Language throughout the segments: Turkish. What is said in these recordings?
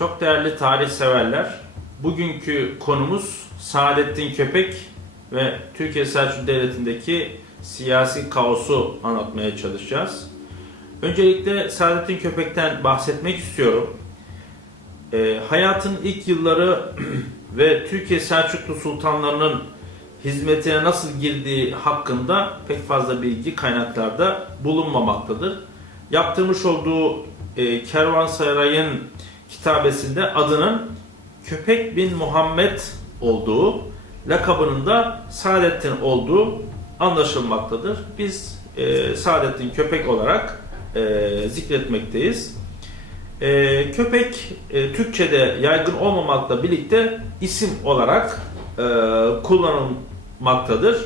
Çok değerli tarih severler, bugünkü konumuz Saadettin Köpek ve Türkiye Selçuklu Devleti'ndeki siyasi kaosu anlatmaya çalışacağız. Öncelikle Saadettin Köpek'ten bahsetmek istiyorum. Hayatın ilk yılları ve Türkiye Selçuklu sultanlarının hizmetine nasıl girdiği hakkında pek fazla bilgi kaynaklarda bulunmamaktadır. Yaptırmış olduğu Kervansaray'ın kitabesinde adının Köpek bin Muhammed olduğu, lakabının da Saadettin olduğu anlaşılmaktadır. Biz Saadettin Köpek olarak zikretmekteyiz. Köpek Türkçe'de yaygın olmamakla birlikte isim olarak kullanılmaktadır.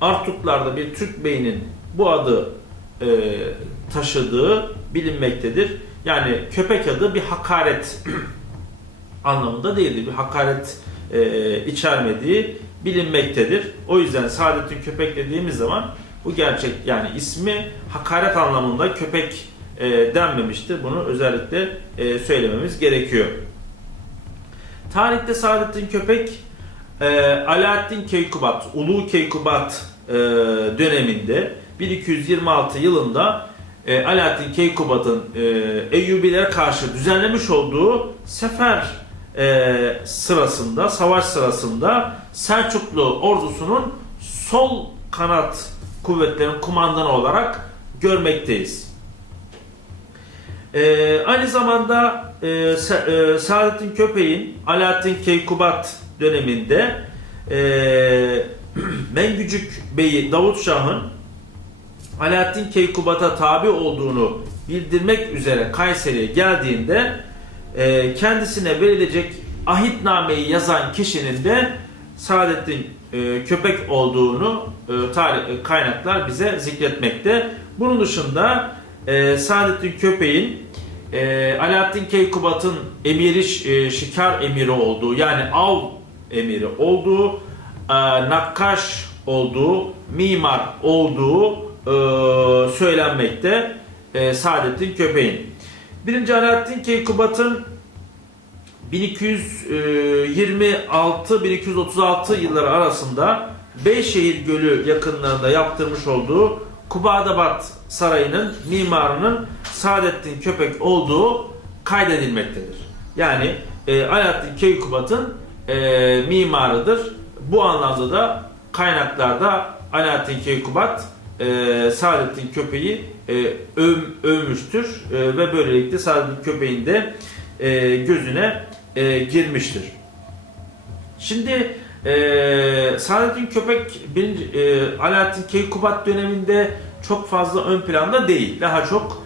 Artuklar'da bir Türk beyinin bu adı taşıdığı bilinmektedir. Yani köpek adı bir hakaret anlamında değildir. Bir hakaret içermediği bilinmektedir. O yüzden Saadettin Köpek dediğimiz zaman bu gerçek, yani ismi hakaret anlamında köpek denmemiştir. Bunu özellikle söylememiz gerekiyor. Tarihte Saadettin Köpek Alaaddin Keykubat, Ulu Keykubat döneminde 1226 yılında Alaaddin Keykubat'ın Eyyubilere karşı düzenlemiş olduğu sefer sırasında, savaş sırasında Selçuklu ordusunun sol kanat kuvvetlerinin kumandanı olarak görmekteyiz. Aynı zamanda Saadettin Köpek'in Alaaddin Keykubat döneminde Mengücük Bey'i Davut Şah'ın Alaaddin Keykubat'a tabi olduğunu bildirmek üzere Kayseri'ye geldiğinde kendisine verilecek ahitnameyi yazan kişinin de Saadettin Köpek olduğunu kaynaklar bize zikretmekte. Bunun dışında Saadettin Köpek'in Alaaddin Keykubat'ın emiri, şikar emiri olduğu, yani av emiri olduğu, nakkaş olduğu, mimar olduğu söylenmekte Saadettin Köpek'in. 1. Alaaddin Keykubat'ın 1226-1236 yılları arasında Beyşehir Gölü yakınlarında yaptırmış olduğu Kubadabat Sarayı'nın mimarının Saadettin Köpek olduğu kaydedilmektedir. Yani Alaaddin Keykubat'ın mimarıdır. Bu anlamda da kaynaklarda Alaaddin Keykubat Saadettin Köpek'i övmüştür ve böylelikle Saadettin Köpek'in de gözüne girmiştir. Şimdi Saadettin Köpek Alaaddin Keykubat döneminde çok fazla ön planda değil. Daha çok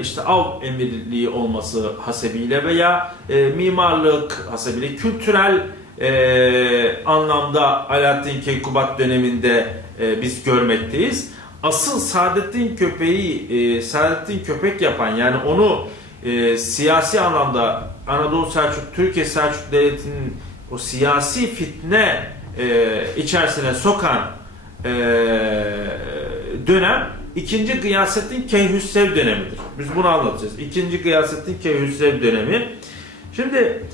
işte av emirliği olması hasebiyle veya mimarlık hasebiyle kültürel anlamda Alaaddin Keykubat döneminde biz görmekteyiz. Asıl Saadettin Köpek yapan, yani onu siyasi anlamda Anadolu Selçuk, Türkiye Selçuk Devleti'nin o siyasi fitne içerisine sokan dönem 2. Gıyasettin Keyhüsrev dönemidir. Biz bunu anlatacağız. 2. Gıyasettin Keyhüsrev dönemi. Şimdi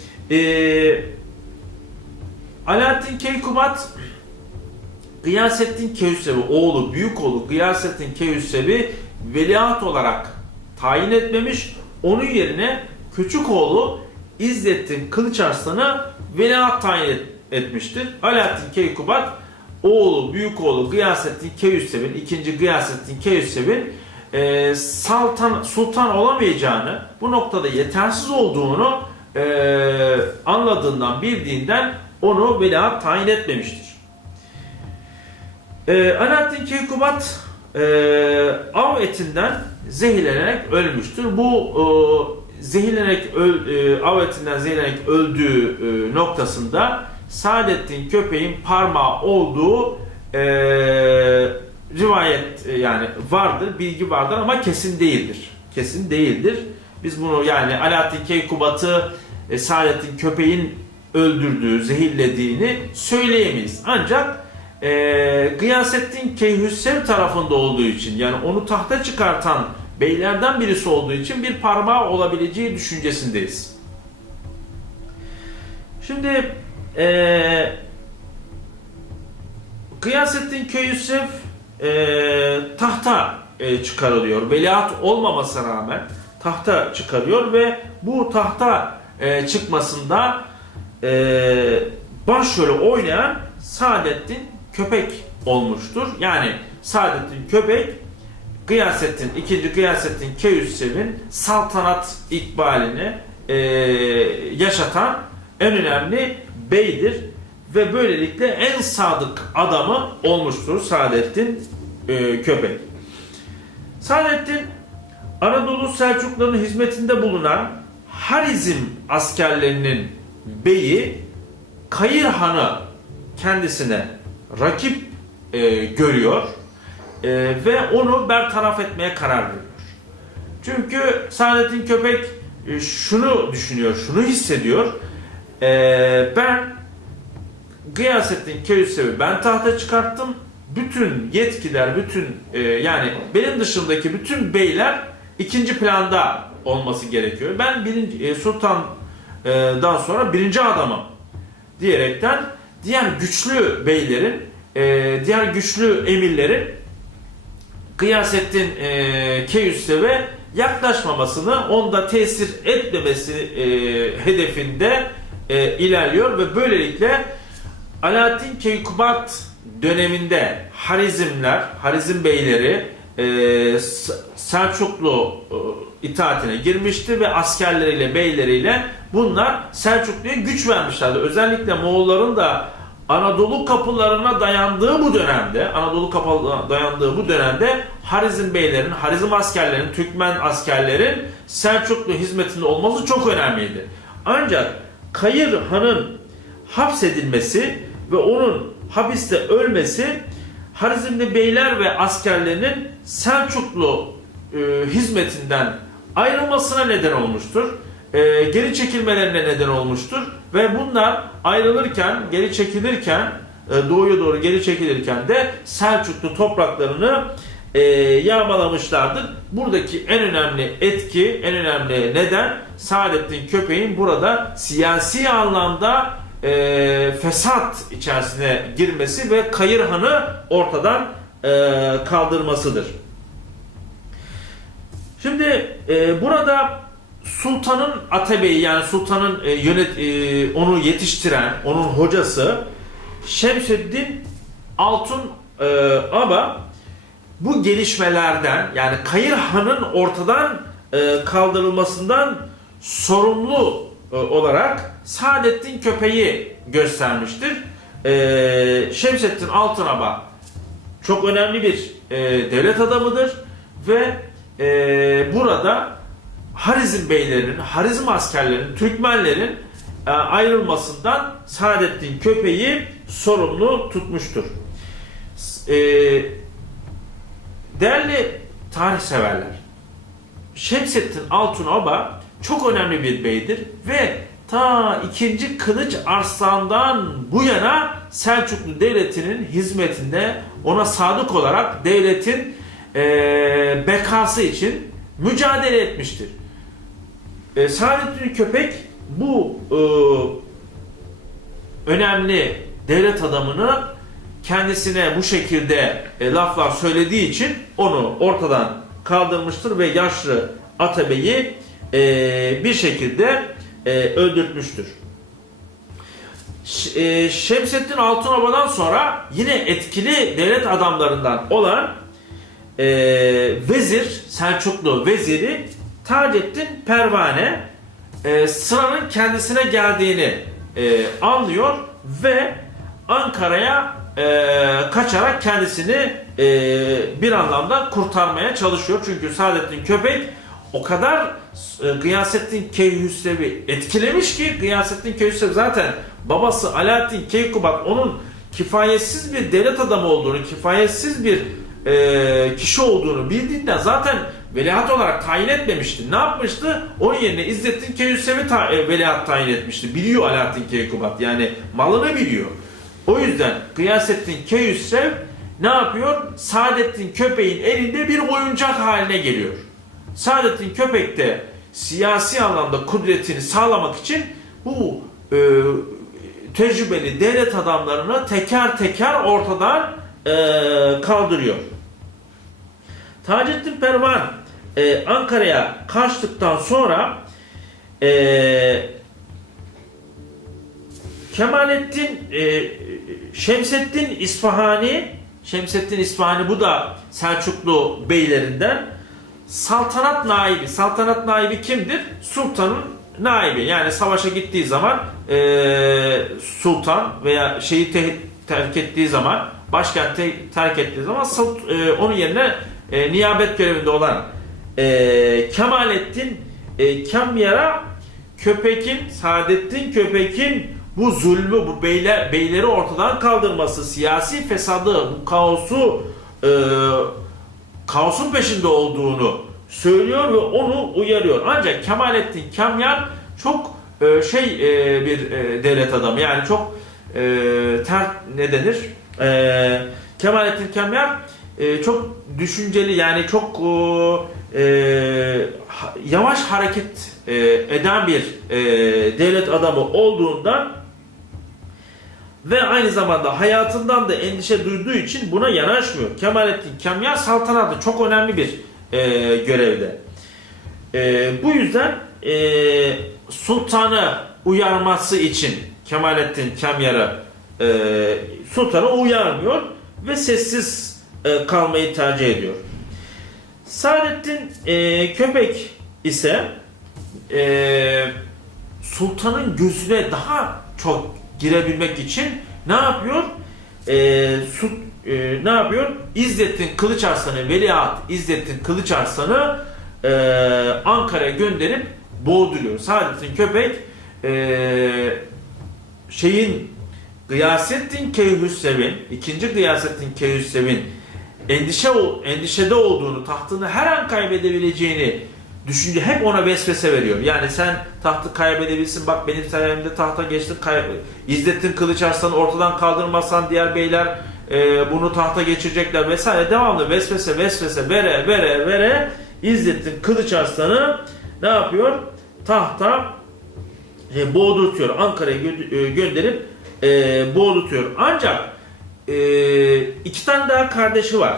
Alaaddin Keykubat Gıyasettin Keyhüsrev'i, oğlu, büyük oğlu Gıyasettin Keyhüsrev'i veliaht olarak tayin etmemiş. Onun yerine küçük oğlu İzzettin Kılıçarslan'ı veliaht tayin etmiştir. Alaaddin Keykubat oğlu, büyük oğlu Gıyasettin Keyhüsrev'in, 2. Gıyasettin Keyhüsrev'in sultan olamayacağını, bu noktada yetersiz olduğunu anladığından, bildiğinden onu veliaht tayin etmemiştir. Alaaddin Keykubat av etinden zehirlenerek ölmüştür. Bu av etinden zehirlenerek öldüğü noktasında Saadettin Köpek'in parmağı olduğu rivayet yani vardır, bilgi vardır ama kesin değildir. Kesin değildir. Biz bunu, yani Alaaddin Keykubat'ı Saadettin Köpek'in öldürdüğü, zehirlediğini söyleyemeyiz. Ancak Gıyasettin Keyhüsrev tarafında olduğu için, yani onu tahta çıkartan beylerden birisi olduğu için bir parmağı olabileceği düşüncesindeyiz. Şimdi Gıyasettin Keyhüsrev tahta çıkarılıyor. Veliaht olmamasına rağmen tahta çıkarıyor ve bu tahta çıkmasında başrolü oynayan Saadettin Köpek olmuştur. Yani Saadettin Köpek II. Gıyasettin Keyhüsrev'in saltanat ikbalini yaşatan en önemli beydir ve böylelikle en sadık adamı olmuştur Saadettin Köpek. Saadettin Anadolu Selçukluların hizmetinde bulunan Harizm askerlerinin beyi Kayır Han'ı kendisine rakip görüyor ve onu bertaraf etmeye karar veriyor. Çünkü Saadettin Köpek şunu düşünüyor, şunu hissediyor. Ben Gıyasettin Keyhüsrev'i ben tahta çıkarttım. Bütün yetkiler, yani benim dışındaki bütün beyler ikinci planda olması gerekiyor. Ben sultandan sonra birinci adamım diyerekten diğer güçlü beylerin, diğer güçlü emirlerin Gıyasettin Keyhüsrev'e yaklaşmamasını, onda tesir etmemesi hedefinde ilerliyor ve böylelikle Alaaddin Keykubat döneminde Harizm beyleri Selçuklu itaatine girmişti ve askerleriyle, beyleriyle bunlar Selçuklu'ya güç vermişlerdi. Özellikle Moğolların da Anadolu kapılarına dayandığı bu dönemde Harizm beylerin, Harizm askerlerin, Türkmen askerlerin Selçuklu hizmetinde olması çok önemliydi. Ancak Kayır Han'ın hapsedilmesi ve onun hapiste ölmesi Harizmli beyler ve askerlerinin Selçuklu hizmetinden ayrılmasına neden olmuştur. Geri çekilmelerine neden olmuştur ve bunlar ayrılırken, doğuya doğru geri çekilirken de Selçuklu topraklarını yağmalamışlardır. Buradaki en önemli etki, en önemli neden Saadettin Köpek'in burada siyasi anlamda fesat içerisine girmesi ve Kayır Han'ı ortadan kaldırmasıdır. Şimdi burada sultanın atebeyi, yani sultanın onu yetiştiren, onun hocası Şemseddin Altun Aba bu gelişmelerden, yani Kayır Han'ın ortadan kaldırılmasından sorumlu olarak Saadettin Köpek'i göstermiştir. Şemseddin Altun Aba çok önemli bir devlet adamıdır ve burada Harizm beylerinin, Harizm askerlerinin, Türkmenlerin ayrılmasından Saadettin Köpek'i sorumlu tutmuştur. Değerli tarih severler, Şemseddin Altun Aba çok önemli bir beydir ve ta 2. Kılıç Arslan'dan bu yana Selçuklu Devleti'nin hizmetinde, ona sadık olarak devletin bekası için mücadele etmiştir. Saadettin Köpek bu önemli devlet adamını kendisine bu şekilde laflar söylediği için onu ortadan kaldırmıştır ve yaşlı Atabey'i bir şekilde öldürtmüştür. Şemseddin Altun Aba'dan sonra yine etkili devlet adamlarından olan vezir, Selçuklu veziri Taceddin Pervane sıranın kendisine geldiğini anlıyor ve Ankara'ya kaçarak kendisini bir anlamda kurtarmaya çalışıyor. Çünkü Saadettin Köpek o kadar Gıyasettin Keyhüsrev'i etkilemiş ki, Gıyasettin Keyhüsrev zaten babası Alaaddin Keykubat onun kifayetsiz bir devlet adamı olduğunu, kifayetsiz bir kişi olduğunu bildiğinden zaten veliaht olarak tayin etmemişti. Ne yapmıştı? Onun yerine İzzettin Keyhüsrev'i veliaht tayin etmişti. Biliyor Alaaddin Keykubat, yani malını biliyor. O yüzden Gıyasettin Keyhüsrev ne yapıyor? Saadettin Köpek'in elinde bir oyuncak haline geliyor. Saadettin Köpek de siyasi anlamda kudretini sağlamak için bu tecrübeli devlet adamlarını teker teker ortadan kaldırıyor. Taceddin Pervan Ankara'ya kaçtıktan sonra Kemalettin Şemseddin İsfahani bu da Selçuklu beylerinden saltanat naibi. Saltanat naibi kimdir? Sultanın naibi. Yani savaşa gittiği zaman sultan veya şeyi terk ettiği zaman, başkenti terk ettiği zaman onun yerine niyabet görevinde olan Kemalettin Kamyar'a Saadettin Köpek'in bu zulmü, bu beyleri ortadan kaldırması, siyasi fesadı, bu kaosun peşinde olduğunu söylüyor ve onu uyarıyor. Ancak Kemalettin Kamyar çok bir devlet adamı, yani çok ne denir? Kemalettin Kamyar çok düşünceli, yani çok yavaş hareket eden bir devlet adamı olduğundan ve aynı zamanda hayatından da endişe duyduğu için buna yanaşmıyor. Kemalettin Kamyar saltanatı çok önemli bir görevde. Bu yüzden sultanı uyarması için Kemalettin Kamyar'ı sultanı uyarmıyor ve sessiz kalmayı tercih ediyor. Saadettin Köpek ise sultanın gözüne daha çok girebilmek için ne yapıyor? Ne yapıyor? İzzettin Kılıçarslan'ı, Veliaht İzzettin Kılıçarslan'ı Ankara'ya gönderip boğduruyor. Saadettin Köpek Gıyasettin Keyhüssev'in, ikinci Gıyasettin Keyhüssev'in endişede olduğunu, tahtını her an kaybedebileceğini düşünce hep ona vesvese veriyor. Yani sen tahtı kaybedebilirsin, bak benim sayemde tahta geçtin, İzzettin Kılıçarslan'ı ortadan kaldırmazsan diğer beyler bunu tahta geçirecekler vesaire, devamlı vesvese vere İzzettin Kılıçarslan'ı ne yapıyor? Tahta boğdurtuyor. Ankara'ya gönderip boğdurtuyor. Ancak iki tane daha kardeşi var.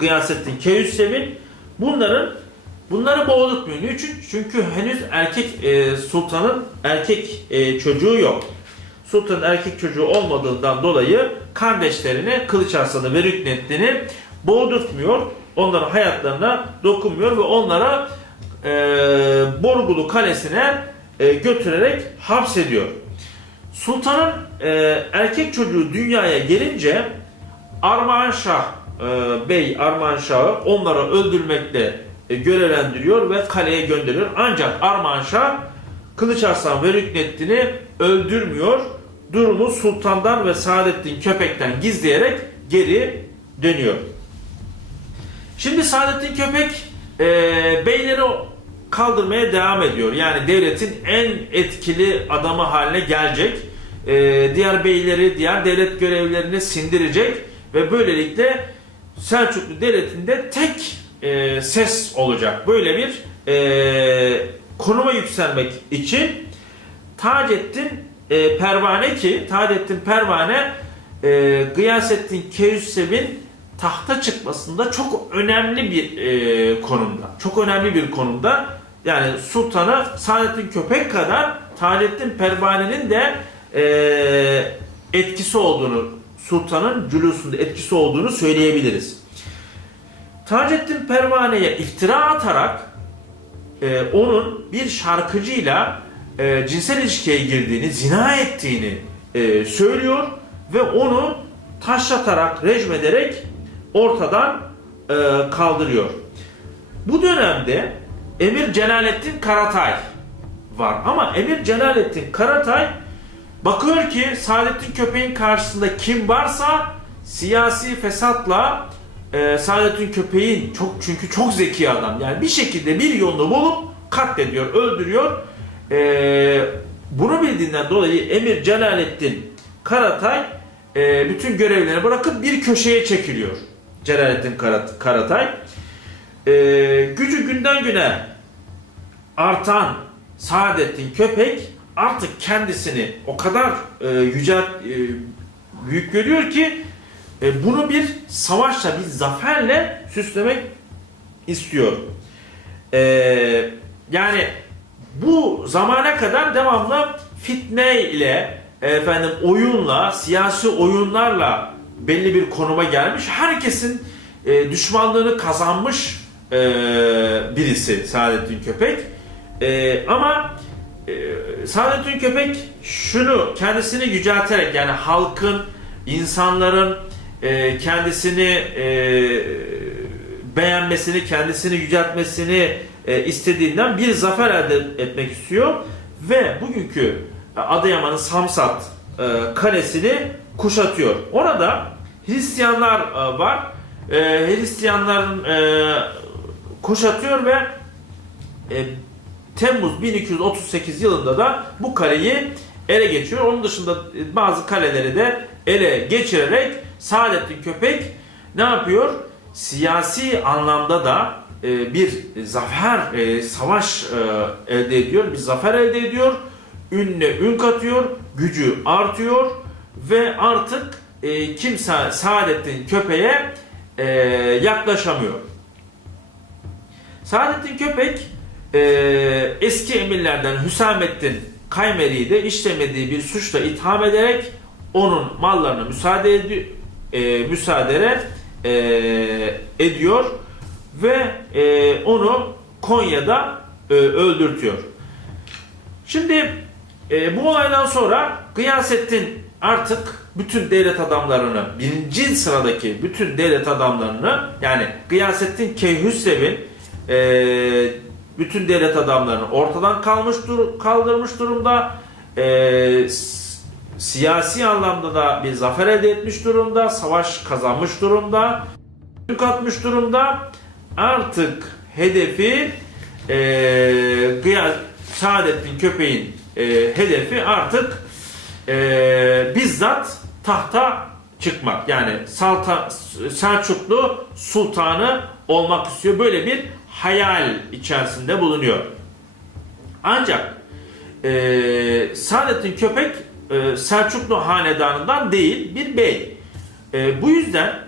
Gıyasettin Keyhüssev'in bunları boğdurtmuyor. Niçin? Çünkü henüz sultanın erkek çocuğu yok. Sultanın erkek çocuğu olmadığından dolayı kardeşlerini, Kılıçarslan'ı ve Rükneddin'i boğdurtmuyor. Onların hayatlarına dokunmuyor ve onlara Borgulu Kalesi'ne götürerek hapsediyor. Sultanın erkek çocuğu dünyaya gelince Armağanşah Bey Armağanşah'ı onları öldürmekle görevlendiriyor ve kaleye gönderiyor. Ancak Armağanşah Kılıçarslan ve Rükneddin'i öldürmüyor. Durumu sultandan ve Saadettin Köpek'ten gizleyerek geri dönüyor. Şimdi Saadettin Köpek beyleri kaldırmaya devam ediyor. Yani devletin en etkili adamı haline gelecek. Diğer beyleri, diğer devlet görevlerini sindirecek ve böylelikle Selçuklu Devleti'nde tek ses olacak. Böyle bir konuma yükselmek için Taceddin Pervane Gıyasettin Keyhüssev'in tahta çıkmasında çok önemli bir konumda. Çok önemli bir konumda. Yani sultanı Saadettin Köpek kadar Taceddin Pervane'nin de etkisi olduğunu, sultanın cülusunda etkisi olduğunu söyleyebiliriz. Taceddin Pervane'ye iftira atarak onun bir şarkıcıyla cinsel ilişkiye girdiğini, zina ettiğini söylüyor ve onu taşlatarak, rejmederek ortadan kaldırıyor. Bu dönemde Emir Celalettin Karatay var ama Emir Celalettin Karatay bakıyor ki Saadettin Köpek'in karşısında kim varsa siyasi fesatla Saadettin Köpek'in çünkü çok zeki adam, yani bir şekilde bir yolunu bulup katlediyor, öldürüyor. Bunu bildiğinden dolayı Emir Celalettin Karatay bütün görevlerini bırakıp bir köşeye çekiliyor. Celalettin Karatay gücü günden güne artan Saadettin Köpek artık kendisini o kadar büyük görüyor ki bunu bir savaşla, bir zaferle süslemek istiyor. Yani bu zamana kadar devamlı fitne ile, oyunla, siyasi oyunlarla belli bir konuma gelmiş. Herkesin düşmanlığını kazanmış birisi Saadettin Köpek. Ama Saadettin Köpek şunu kendisini yücelterek, yani halkın, insanların kendisini beğenmesini, kendisini yüceltmesini istediğinden bir zafer elde etmek istiyor ve bugünkü Adıyaman'ın Samsat kalesini kuşatıyor. Orada Hristiyanlar var. Hristiyanların kuşatıyor ve Temmuz 1238 yılında da bu kaleyi ele geçiriyor. Onun dışında bazı kaleleri de ele geçirerek Saadettin Köpek ne yapıyor? Siyasi anlamda da bir zafer, savaş elde ediyor, bir zafer elde ediyor. Ününe ün katıyor, gücü artıyor ve artık kimse Saadettin Köpek'e yaklaşamıyor. Saadettin Köpek eski emirlerden Hüsamettin Kaymeri'yi de işlemediği bir suçla itham ederek onun mallarına müsaade ediyor ve onu Konya'da öldürtüyor. Şimdi bu olaydan sonra Gıyasettin artık bütün devlet adamlarını, birinci sıradaki bütün devlet adamlarını, yani Gıyasettin Keyhüsrev'in bütün devlet adamlarını ortadan kaldırmış durumda. Siyasi anlamda da bir zafer elde etmiş durumda. Savaş kazanmış durumda. Katmış durumda. Artık hedefi Saadettin Köpek'in hedefi artık bizzat tahta çıkmak. Yani Selçuklu sultanı olmak istiyor. Böyle bir hayal içerisinde bulunuyor. Ancak Saadettin Köpek Selçuklu hanedanından değil, bir bey. Bu yüzden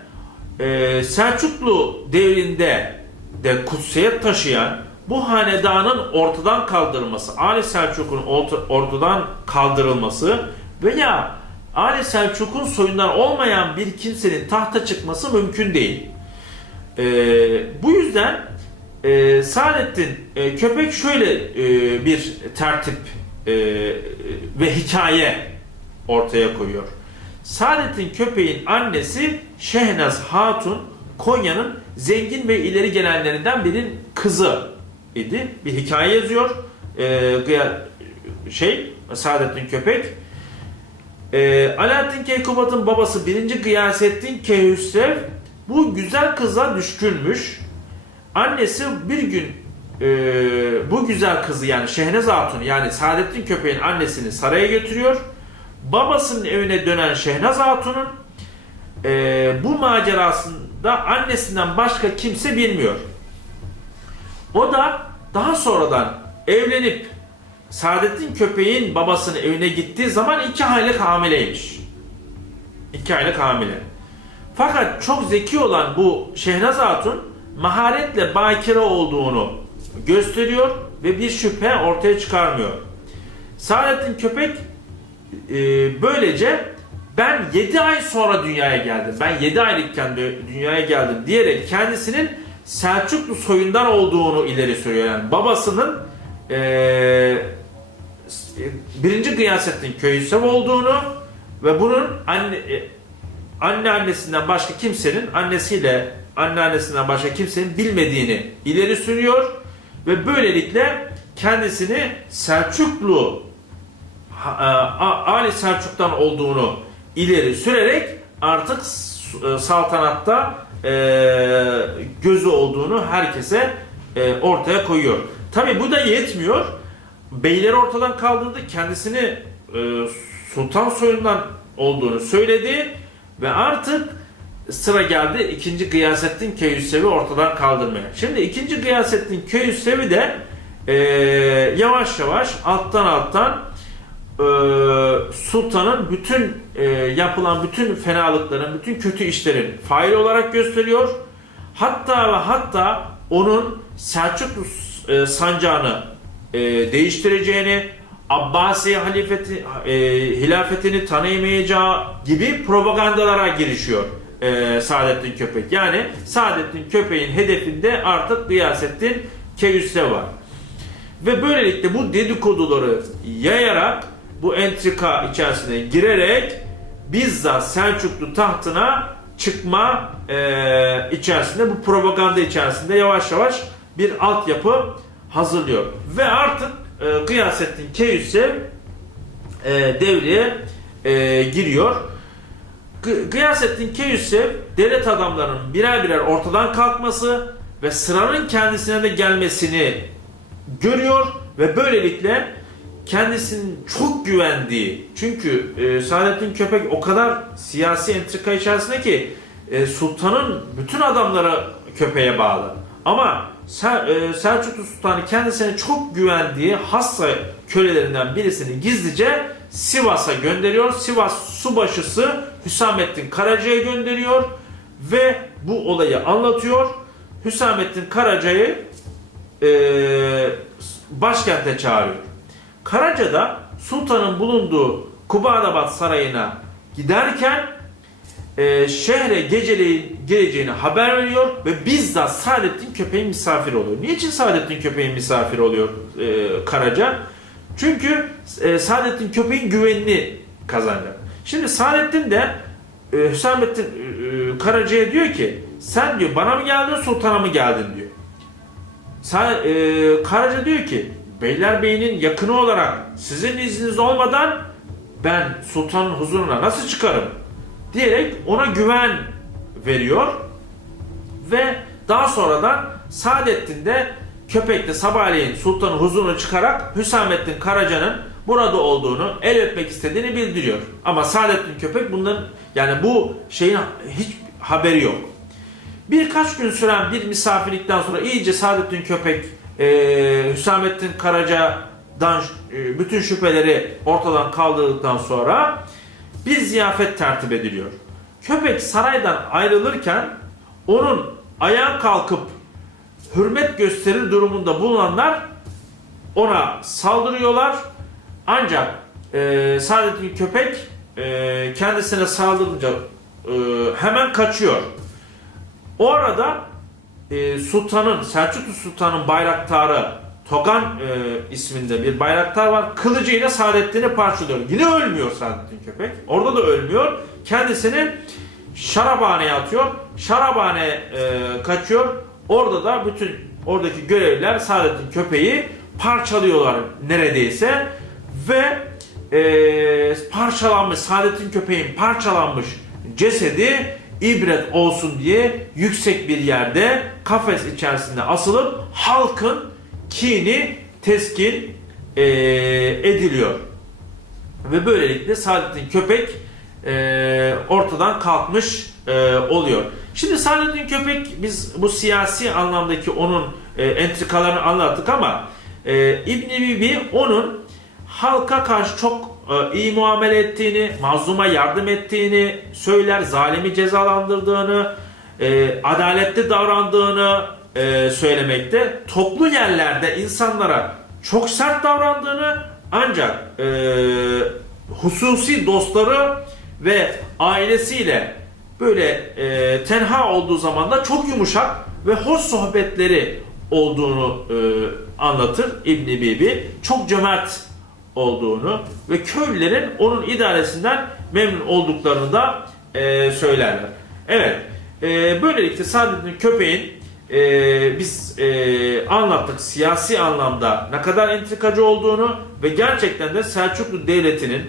Selçuklu devrinde de kutsiyet taşıyan bu hanedanın ortadan kaldırılması, Ali Selçuk'un ortadan kaldırılması veya Ali Selçuk'un soyundan olmayan bir kimsenin tahta çıkması mümkün değil. Bu yüzden Saadettin Köpek şöyle bir tertip ve hikaye ortaya koyuyor. Saadettin Köpek'in annesi Şehnaz Hatun, Konya'nın zengin ve ileri gelenlerinden birinin kızı idi. Bir hikaye yazıyor Saadettin Köpek. Alaaddin Keykubat'ın babası 1. Gıyasettin Keyhüsrev bu güzel kıza düşkünmüş. Annesi bir gün bu güzel kızı, yani Şehnaz Hatun, yani Saadettin Köpek'in annesini saraya götürüyor. Babasının evine dönen Şehnaz Hatun'un bu macerasında annesinden başka kimse bilmiyor. O da daha sonradan evlenip Saadettin Köpek'in babasının evine gittiği zaman 2 aylık hamileymiş. 2 aylık hamile. Fakat çok zeki olan bu Şehnaz Hatun maharetle bakire olduğunu gösteriyor ve bir şüphe ortaya çıkarmıyor. Saadettin Köpek böylece ben 7 ay sonra dünyaya geldim, ben 7 aylıkken dünyaya geldim diyerek kendisinin Selçuklu soyundan olduğunu ileri sürüyor. Yani babasının 1. Gıyasettin Keyhüsrev olduğunu ve bunun annesinden başka kimsenin anneannesinden başka kimsenin bilmediğini ileri sürüyor ve böylelikle kendisini Selçuklu Ali Selçuk'tan olduğunu ileri sürerek artık saltanatta gözü olduğunu herkese ortaya koyuyor. Tabi bu da yetmiyor. Beyleri ortadan kaldırdı. Kendisini sultan soyundan olduğunu söyledi ve artık sıra geldi 2. Gıyasettin Keyhüsrev'i ortadan kaldırmaya. Şimdi 2. Gıyasettin Keyhüsrev'i de yavaş yavaş alttan sultanın bütün yapılan bütün fenalıkların, bütün kötü işlerin fail olarak gösteriyor. Hatta ve hatta onun Selçuklu sancağını değiştireceğini, Abbasi hilafetini tanıyamayacağı gibi propagandalara girişiyor Saadettin Köpek. Yani Saadettin Köpek'in hedefinde artık Gıyasettin Keyhüsrev var. Ve böylelikle bu dedikoduları yayarak, bu entrika içerisine girerek bizzat Selçuklu tahtına çıkma içerisinde, bu propaganda içerisinde yavaş yavaş bir altyapı hazırlıyor. Ve artık Gıyasettin Keyhüsrev devreye giriyor. Gıyasettin Keyhüsrev devlet adamlarının birer birer ortadan kalkması ve sıranın kendisine de gelmesini görüyor ve böylelikle kendisinin çok güvendiği, çünkü Saadettin Köpek o kadar siyasi entrika içerisinde ki sultanın bütün adamları Köpek'e bağlı. Ama Selçuklu Sultanı kendisine çok güvendiği hassa kölelerinden birisini gizlice Sivas'a gönderiyor. Sivas subaşısı Hüsamettin Karaca'ya gönderiyor ve bu olayı anlatıyor. Hüsamettin Karaca'yı başkente çağırıyor. Karaca da sultanın bulunduğu Kubadabat Sarayı'na giderken şehre geceleyin geleceğini haber veriyor ve bizzat Saadettin Köpek'in misafiri oluyor. Niçin Saadettin Köpek'in misafiri oluyor Karaca? Çünkü Saadettin Köpek'in güvenini kazanacak. Şimdi Saadettin de Hüsamettin Karaca'ya diyor ki, sen diyor bana mı geldin, sultana mı geldin diyor. Karaca diyor ki, Beylerbeyi'nin yakını olarak sizin izniniz olmadan ben sultanın huzuruna nasıl çıkarım diyerek ona güven veriyor ve daha sonradan Saadettin de Köpek'te sabahleyin sultanın huzuruna çıkarak Hüsamettin Karaca'nın burada olduğunu, el öpmek istediğini bildiriyor. Ama Saadettin Köpek bundan, yani bu şeyin hiç haberi yok. Birkaç gün süren bir misafirlikten sonra iyice Saadettin Köpek Hüsamettin Karaca'dan bütün şüpheleri ortadan kaldırdıktan sonra bir ziyafet tertip ediliyor. Köpek saraydan ayrılırken onun ayağa kalkıp hürmet gösterir durumunda bulunanlar ona saldırıyorlar. Ancak Saadettin Köpek kendisine saldırınca hemen kaçıyor. O arada Sultan'ın, Selçuklu Sultan'ın bayraktarı Togan isminde bir bayraktar var. Kılıcıyla Saadettin'i parçalıyor. Yine ölmüyor Saadettin Köpek. Orada da ölmüyor. Kendisini şaraphaneye atıyor. Şaraphaneye kaçıyor. Orada da bütün oradaki görevliler Saadettin Köpek'i parçalıyorlar neredeyse. Ve parçalanmış, Saadettin Köpek'in parçalanmış cesedi ibret olsun diye yüksek bir yerde kafes içerisinde asılıp halkın kini teskin ediliyor. Ve böylelikle Saadettin Köpek ortadan kalkmış oluyor. Şimdi Saadettin Köpek, biz bu siyasi anlamdaki onun entrikalarını anlattık ama İbn-i Bibi onun halka karşı çok iyi muamele ettiğini, mazluma yardım ettiğini söyler, zalimi cezalandırdığını, adaletli davrandığını söylemekte. Toplu yerlerde insanlara çok sert davrandığını, ancak hususi dostları ve ailesiyle böyle tenha olduğu zaman da çok yumuşak ve hoş sohbetleri olduğunu anlatır İbn-i Bibi. Çok cömert olduğunu ve köylülerin onun idaresinden memnun olduklarını da söylerler. Evet, böylelikle Saadettin Köpek'in biz anlattık siyasi anlamda ne kadar entrikacı olduğunu ve gerçekten de Selçuklu Devleti'nin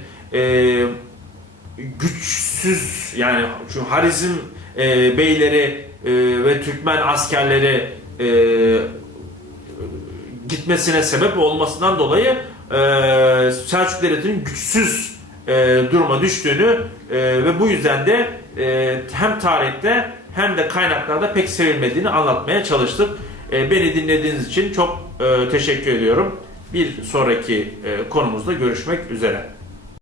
güçsüz, yani şu Harizm beyleri ve Türkmen askerleri gitmesine sebep olmasından dolayı Selçuklu Devleti'nin güçsüz duruma düştüğünü ve bu yüzden de hem tarihte hem de kaynaklarda pek sevilmediğini anlatmaya çalıştık. Beni dinlediğiniz için çok teşekkür ediyorum. Bir sonraki konumuzda görüşmek üzere.